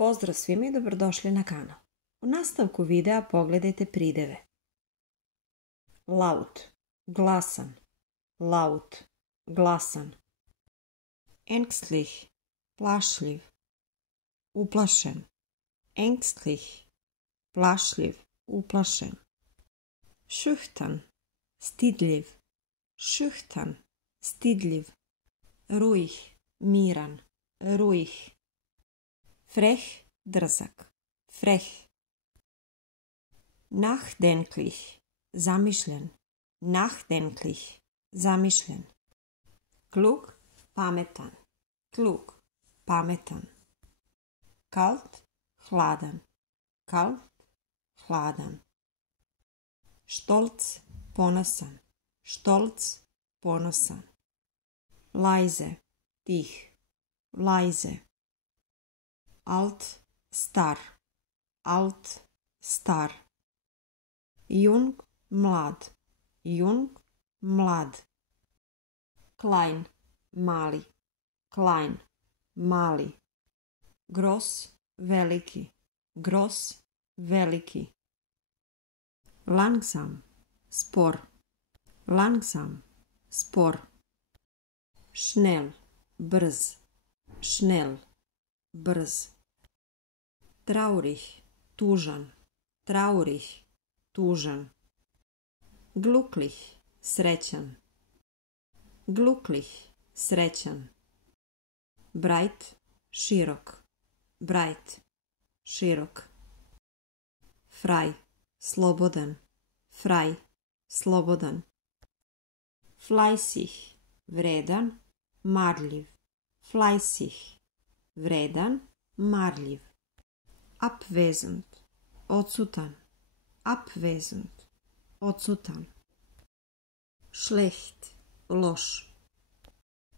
Pozdrav svima i dobrodošli na kanal. U nastavku videa pogledajte prideve. Laut, glasan, laut, glasan. Ängstlich, plašljiv, uplašen. Ängstlich, plašljiv, uplašen. Schüchtern, stidljiv, schüchtern, stidljiv. Ruhig, miran, ruhig. Frech, drzak, frech. Nachdenklich, zamišljen, nachdenklich, zamišljen. Klug, pametan, klug, pametan. Kalt, hladan, kalt, hladan. Stolz, ponosan, stolz, ponosan. Leise, tih, leise. Alt, star, alt, star. Jung, mlad, jung, mlad. Klein, mali, klein, mali. Gross, veliki, gross, veliki. Langsam, spor, langsam, spor. Schnell, brz, schnell, brz. Traurig, tužan, traurig, tužan. Glücklich, srećan, glücklich, srećan. Breit, širok, breit, širok. Frei, slobodan, frei, slobodan. Fleißig, vredan, marljiv, fleißig, vredan, marljiv. Abwesend, odsutan, abwesend, odsutan. Schlecht, loš,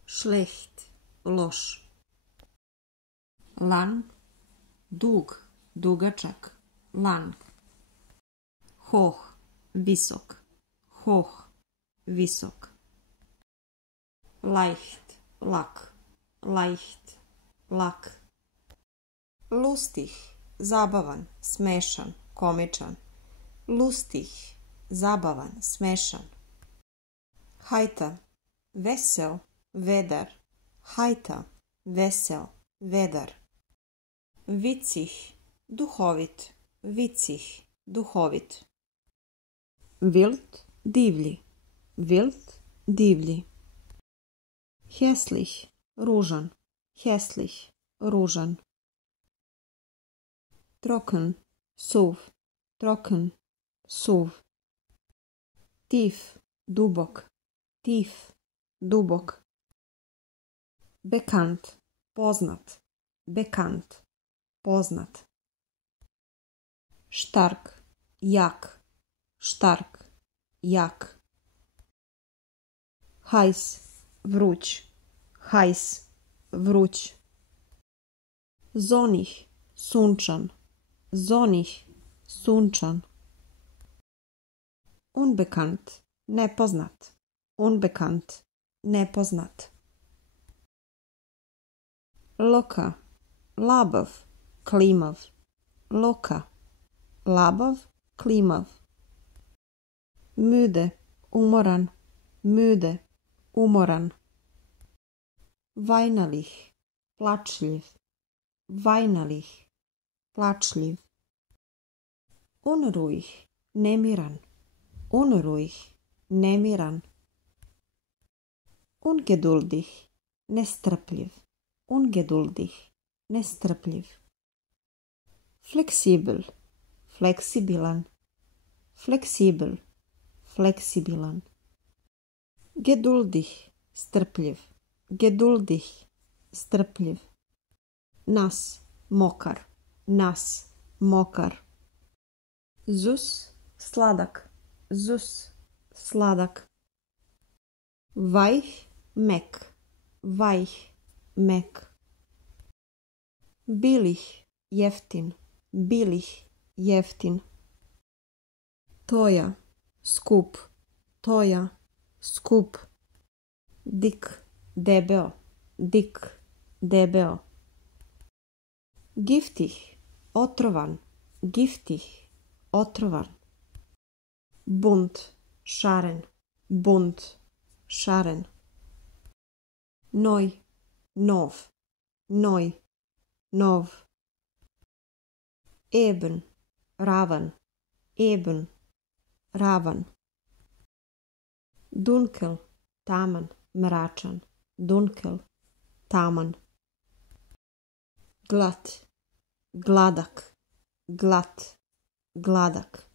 schlecht, loš. Lang, dug, dugačak, lang. Hoch, visok, hoch, visok. Leicht, lak, leicht, lak. Lustig, zabavan, smešan, komičan. Lustig, zabavan, smešan. Heiter, vesel, vedar. Heiter, vesel, vedar. Witzig, duhovit, witzig, duhovit. Wild, divlji, wild, divlji. Hässlich, ružan, hässlich, ružan. Trocken, suv, trocken, suv. Tief, dubok, tief, dubok. Bekannt, poznat, bekannt, poznat. Stark, jak, stark, jak. Heiß, vruć, heiß, vruć. Sonnig, sunčan, sonnig, sunčan. Unbekannt, nepoznat, unbekannt, nepoznat. Loka, labav, klimav, loka, labav, klimav. Müde, umoran, müde, umoran. Weinerlich, plačljiv, weinerlich, plačljiv. Unruhig, nemiran, unruhig, nemiran. Ungeduldig, nestrpljiv, ungeduldig, nestrpljiv. Fleksibel, fleksibilan, fleksibel, fleksibilan. Geduldig, strpljiv, geduldig, strpljiv. Nas, mokar, nas, mokar. Zus, sladak, zus, sladak. Weich, mek, weich, mek. Billig, jeftin, billig, jeftin. Toja, skup, toja, skup. Dik, debeo, dik, debeo. Giftig, otrovan, giftig, otrovan. Bunt, šaren, bunt, šaren. Noj, nov, noj, nov. Eben, ravan, eben, ravan. Dunkel, taman, mračan, dunkel, taman. Glat, gladak, glat, gladak.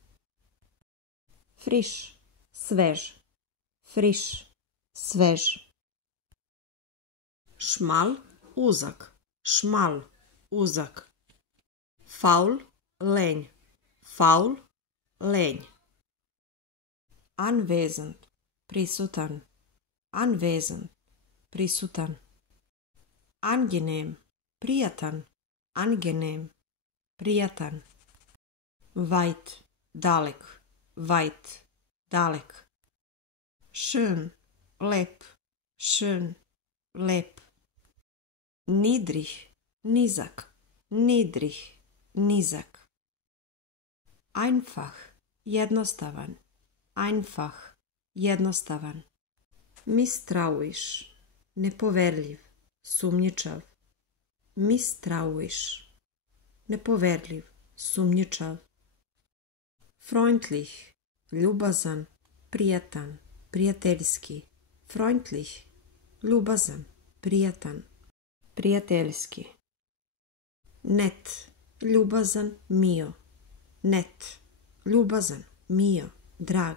Friš, svež, friš, svež. Šmal, uzak, šmal, uzak. Faul, lenj, faul, lenj. Anwesend, prisutan, anwesend, prisutan. Angenehm, prijatan, angenehm, prijatan. Weit, dalek, weit, dalek. Schön, lep, schön, lep. Niedrig, nizak, niedrig, nizak. Einfach, jednostavan, einfach, jednostavan. Misstrauiš, nepoverljiv, sumnjičav. Misstrauiš, nepoverljiv, sumnjičav. Freundlich, ljubazan, prijatan, prijateljski. Freundlich, ljubazan, prijatan, prijateljski. Net, ljubazan, mio. Net, ljubazan, mio, drag.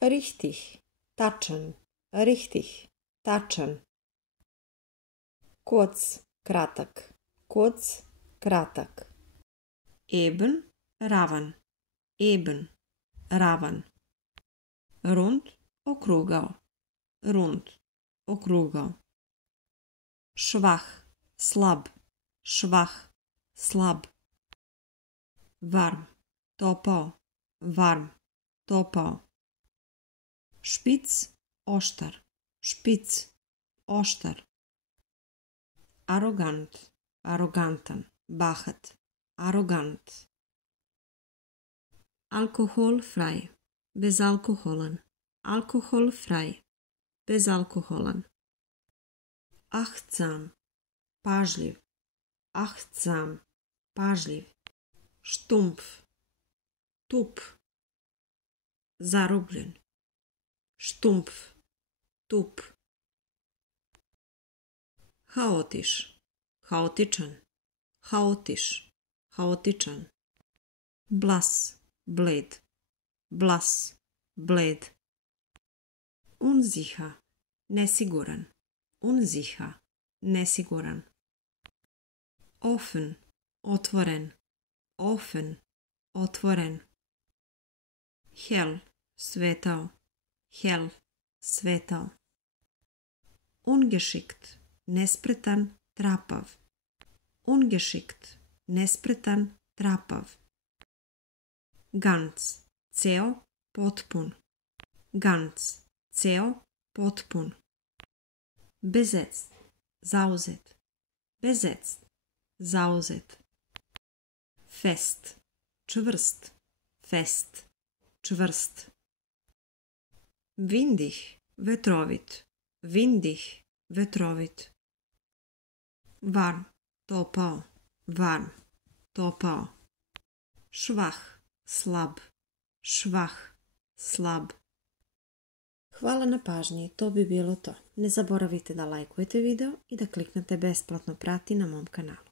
Richtig, tačan, richtig, tačan. Kurz, kratak, kurz, kratak. Eben, ravan, eben, ravan. Rund, okrugao, rund, okrugao. Schwach, slab, schwach, slab. Varm, topao, varm, topao. Špic, oštar, špic, oštar. Arogant, arogantan, bahat, arogant. Alkoholfrei, bezalkoholan, alkoholfrei, bezalkoholan. Achtsam, pažljiv, achtsam, pažljiv. Štumpf, tup, zarobljen. Štumpf, tup. Haotiš, haotičan, haotiš, haotičan. Blas, bled, blas, bled. Unsicher, nesiguran, unsicher, nesiguran. Offen, otvoren, offen, otvoren. Hell, svetao, hell, svetao. Ungeschickt, nespretan, trapav. Ungeschickt, nespretan, trapav. Ganz, ceo, potpun. Ganz, ceo, potpun. Besetzt, zauzet. Besetzt, zauzet. Fest, čvrst, fest, čvrst. Windig, vetrovit, windig, vetrovit. Varm, topao, varm, topao. Švah, slab, švah, slab. Hvala na pažnji, to bi bilo to. Ne zaboravite da lajkujete video i da kliknete besplatno prati na mom kanalu.